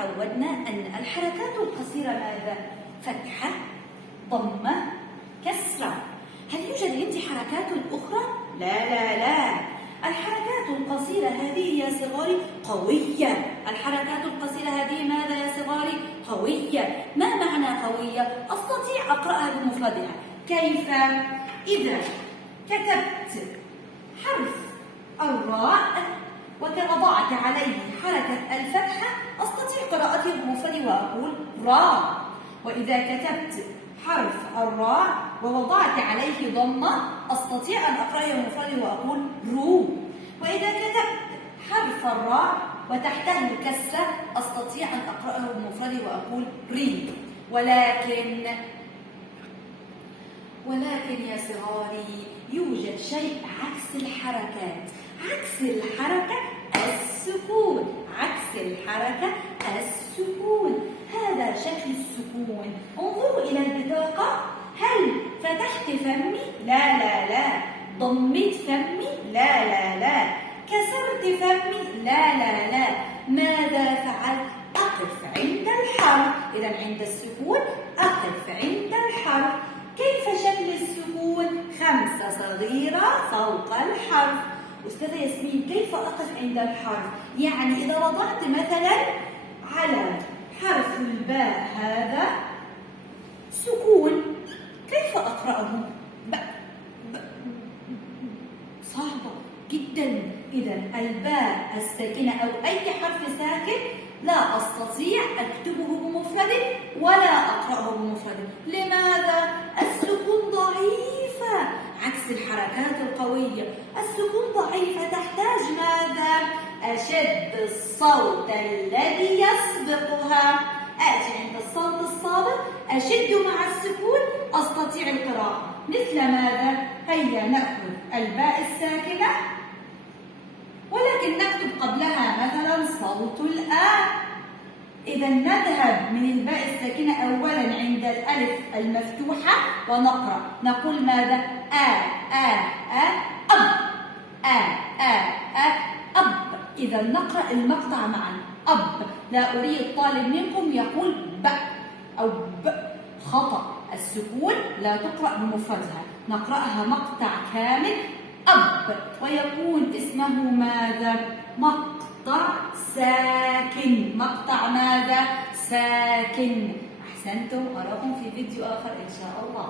تعودنا أن الحركات القصيرة ماذا؟ فتحة، ضمة، كسرة. هل يوجد عندي حركات أخرى؟ لا. الحركات القصيرة هذه يا صغاري قوية. الحركات القصيرة هذه ماذا يا صغاري؟ قوية. ما معنى قوية؟ أستطيع أقرأها بمفردها. كيف؟ إذا كتبت حرف الراء ووضعت عليه حركة الفتحة أستطيع قراءته بمفردي وأقول راء. وإذا كتبت حرف الراء ووضعت عليه ضمة أستطيع أن أقرأه بمفردي وأقول رو. وإذا كتبت حرف الراء وتحته كسرة أستطيع أن أقرأه بمفردي وأقول ري. ولكن يا صغاري يوجد شيء عكس الحركات. عكس الحركة السكون. عكس الحركة السكون. هذا شكل السكون. انظروا إلى البطاقة. هل فتحت فمي؟ لا. ضميت فمي؟ لا. كسرت فمي؟ لا. ماذا فعلت؟ أقف عند الحرف. إذا عند السكون أقف عند الحرف. كيف شكل السكون؟ خمسة صغيرة فوق الحرف. أستاذة ياسمين كيف أقف عند الحرف؟ يعني إذا وضعت مثلا على حرف الباء هذا سكون كيف أقرأه؟ صعبة جدا. إذا الباء الساكنة أو أي حرف ساكن لا أستطيع أكتبه بمفرده ولا أقرأه بمفرده. لماذا؟ السكون ضعيفة عكس الحركات القوية. السكون ضعيفة تحتاج ماذا؟ أشد الصوت الذي يسبقها. آتي عند الصوت السابق أشد مع السكون أستطيع القراءة. مثل ماذا؟ هيا نأخذ الباء الساكنة ولكن نكتب قبلها مثلا صوت الآ. إذا نذهب من الباء الساكنة أولا عند الألف المفتوحة ونقرأ. نقول ماذا؟ أب. إذا نقرأ المقطع معا. أب. لا أريد طالب منكم يقول ب أو ب. خطأ. السكون لا تقرأ بمفردها. نقرأها مقطع كامل أب ويكون اسمه ماذا؟ مقطع ساكن. مقطع ماذا؟ ساكن. أحسنتم. أراكم في فيديو آخر إن شاء الله.